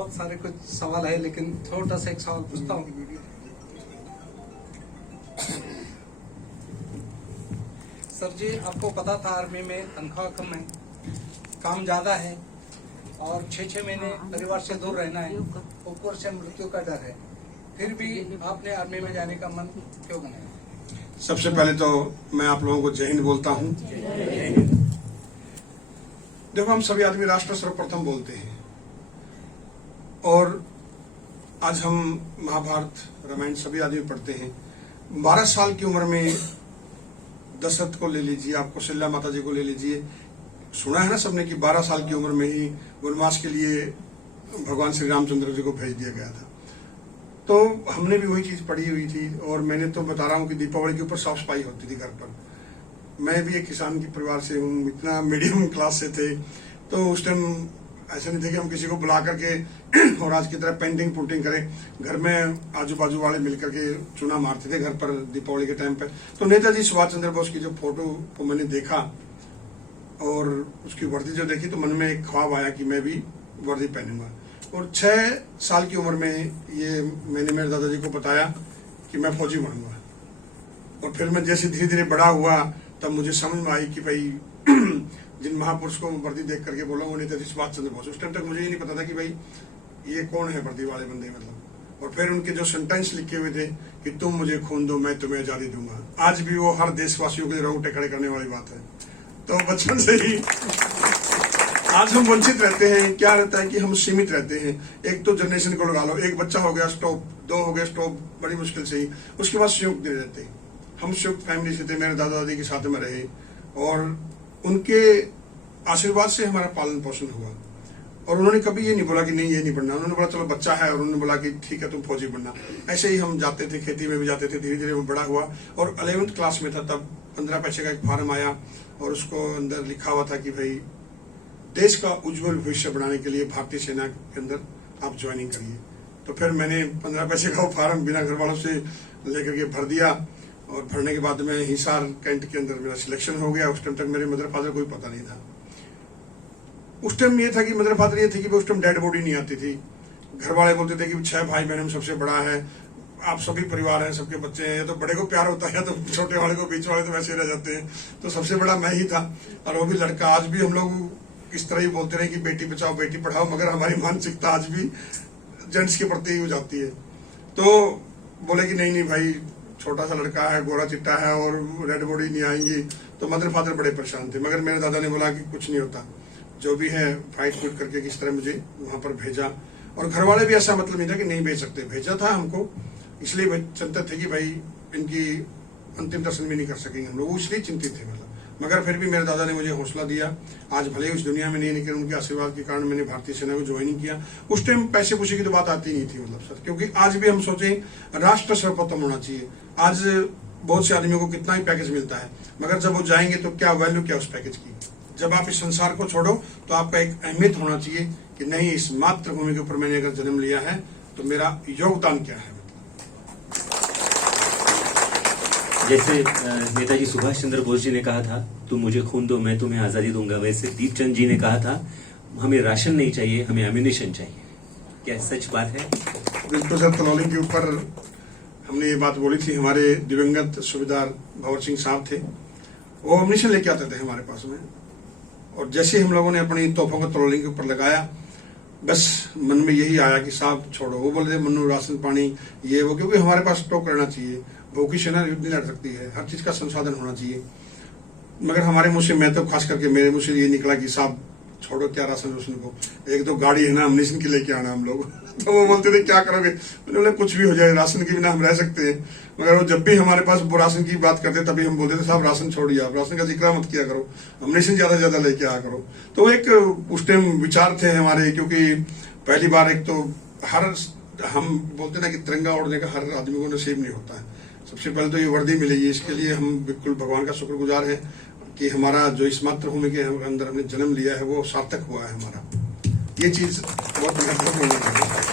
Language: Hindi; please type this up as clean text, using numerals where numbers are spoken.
बहुत सारे कुछ सवाल है, लेकिन छोटा सा एक सवाल पूछता हूँ। सर जी, आपको पता था आर्मी में तनख्वाह कम है, काम ज्यादा है और 6-6 महीने परिवार से दूर रहना है, ऊपर से मृत्यु का डर है, फिर भी आपने आर्मी में जाने का मन क्यों बनाया? सबसे पहले तो मैं आप लोगों को जय हिंद बोलता हूँ। देखो, हम सभी आदमी राष्ट्र सर्वप्रथम बोलते हैं और आज हम महाभारत रामायण सभी आदमी पढ़ते हैं। 12 साल की उम्र में दशरथ को ले लीजिए, आप कौशल्या माता जी को ले लीजिए, सुना है ना सबने कि 12 साल की उम्र में ही वनवास के लिए भगवान श्री रामचंद्र जी को भेज दिया गया था। तो हमने भी वही चीज पढ़ी हुई थी और मैंने तो बता रहा हूँ कि दीपावली के ऊपर साफ सफाई होती थी घर पर। मैं भी एक किसान के परिवार से हूँ, इतना मीडियम क्लास से थे, तो उस टाइम ऐसा नहीं था कि हम किसी को बुला करके और आज की तरह पेंटिंग पुटिंग करें। घर में आजू बाजू वाले मिलकर के चूना मारते थे घर पर दीपावली के टाइम पे। तो नेताजी सुभाष चंद्र बोस की जो फोटो को मैंने देखा और उसकी वर्दी जो देखी, तो मन में एक ख्वाब आया कि मैं भी वर्दी पहनूंगा। और 6 साल की उम्र में ये मैंने मेरे दादाजी को बताया कि मैं फौजी बनूंगा। और फिर मैं जैसे धीरे धीरे बड़ा हुआ तब मुझे समझ में आई कि भाई जिन महापुरुष को वर्दी देख करके बोला वो नेताजी सुभाष चंद्र बोस। उस टाइम तक मुझे ये नहीं पता था कि भाई ये कौन है वर्दी वाले बंदे, मतलब। और फिर उनके जो सेंटेंस लिखे हुए थे कि तुम मुझे खून दो मैं तुम्हें आजादी दूंगा, आज भी वो हर देशवासियों के रोंगटे खड़े करने वाली बात है। तो बचपन से ही आज हम वंचित रहते हैं। क्या रहता है कि हम सीमित रहते हैं। एक तो जनरेशन को लगा लो, एक बच्चा हो गया स्टॉप, 2 हो गया स्टॉप, बड़ी मुश्किल से ही। उसके बाद संयुक्त नहीं रहते। हम संयुक्त फैमिली से थे, मेरे दादा दादी के साथ में रहे और उनके आशीर्वाद से हमारा पालन पोषण हुआ। और उन्होंने कभी ये नहीं बोला कि नहीं ये नहीं पढ़ना, उन्होंने बोला चलो बच्चा है, और उन्होंने बोला कि ठीक है तुम फौजी बनना। ऐसे ही हम जाते थे, खेती में भी जाते थे, धीरे धीरे मैं बड़ा हुआ। और 11th क्लास में था तब 15 पैसे का एक फॉर्म आया और उसको अंदर लिखा हुआ था कि भाई देश का उज्जवल भविष्य बनाने के लिए भारतीय सेना के अंदर आप ज्वाइनिंग करिए। तो फिर मैंने 15 पैसे का वो फॉर्म बिना घर वालों से लेकर के भर दिया और भरने के बाद में हिसार कैंट के अंदर मेरा सिलेक्शन हो गया। उस टाइम तक मेरे मदर फादर कोई पता नहीं था। उस टाइम ये था कि मदर फादर ये थे कि उस टाइम डेड बॉडी नहीं आती थी। घर वाले बोलते थे कि 6 भाई बहन में सबसे बड़ा है, आप सभी परिवार हैं, सबके बच्चे हैं, या तो बड़े को प्यार होता है या तो छोटे वाले को, बीच वाले तो वैसे ही रह जाते हैं। तो सबसे बड़ा मैं ही था और वो भी लड़का। आज भी हम लोग इस तरह ही बोलते रहे कि बेटी बचाओ बेटी पढ़ाओ, मगर हमारी मानसिकता आज भी जेंट्स के प्रति हो जाती है। तो बोले कि नहीं नहीं भाई, छोटा सा लड़का है, गोरा चिट्टा है और रेड बॉडी नहीं आएंगी। तो मदर फादर बड़े परेशान थे, मगर मेरे दादा ने बोला कि कुछ नहीं होता, जो भी है फाइट फूट करके किस तरह मुझे वहां पर भेजा। और घर वाले भी ऐसा मतलब नहीं था कि नहीं भेज सकते, भेजा था हमको इसलिए चिंतित थे कि भाई इनकी अंतिम दर्शन भी नहीं कर सकेंगे हम लोग, इसलिए चिंतित थे मतलब। मगर फिर भी मेरे दादा ने मुझे हौसला दिया। आज भले ही उस दुनिया में नहीं, लेकिन उनके आशीर्वाद के कारण मैंने भारतीय सेना को ज्वाइनिंग किया। उस टाइम पैसे पूछे की तो बात आती नहीं थी, मतलब सर, क्योंकि आज भी हम सोचें राष्ट्र सर्वप्रथम होना चाहिए। आज बहुत से आदमियों को कितना ही पैकेज मिलता है, मगर जब वो जाएंगे तो क्या वैल्यू क्या उस पैकेज की। जब आप इस संसार को छोड़ो तो आपका एक अहमियत होना चाहिए कि नहीं, इस मातृभूमि के ऊपर मैंने अगर जन्म लिया है तो मेरा योगदान क्या है। जैसे नेताजी सुभाष चंद्र बोस जी ने कहा था तुम मुझे खून दो मैं तुम्हें आजादी दूंगा, वैसे दीपचंद जी ने कहा था हमें राशन नहीं चाहिए, हमें एम्यूनिशन चाहिए। क्या सच बात है? बिल्कुल सर, तलौली के ऊपर हमने ये बात बोली थी। हमारे दिवंगत सूबेदार भंवर सिंह साहब थे, वो एम्यूनिशन लेके आते थे हमारे पास में। और जैसे हम लोगों ने अपनी तोपों को तलौली के ऊपर लगाया, बस मन में यही आया कि साहब छोड़ो। वो बोले मनु राशन पानी ये वो, क्योंकि हमारे पास स्टॉक रहना चाहिए। भूखी सेना युद्ध नहीं लड़ सकती है, हर चीज का संसाधन होना चाहिए। मगर हमारे मुंह से, मैं तो खास करके मेरे मुंह से ये निकला कि साहब छोड़ो क्या राशन रोशन को, 1-2 गाड़ी है ना एम्यूनिशन की लेके आना हम लोग। तो वो बोलते थे क्या करोगे, मैंने बोला कुछ भी हो जाए, राशन के बिना हम रह सकते हैं। मगर वो जब भी हमारे पास राशन की बात करते तभी हम बोलते थे साहब राशन छोड़िए, आप राशन का जिक्र मत किया करो, एम्यूनिशन ज्यादा लेके आया करो। तो एक उस टाइम विचार थे हमारे, क्योंकि पहली बार एक तो हर हम बोलते ना कि तिरंगा ओढ़ने का हर आदमी को नसीब नहीं होता है। सबसे पहले तो ये वर्दी मिलेगी, इसके लिए हम बिल्कुल भगवान का शुक्रगुजार हैं कि हमारा जो इस मातृभूमि के अंदर हमने जन्म लिया है वो सार्थक हुआ है हमारा। ये चीज बहुत महत्वपूर्ण है।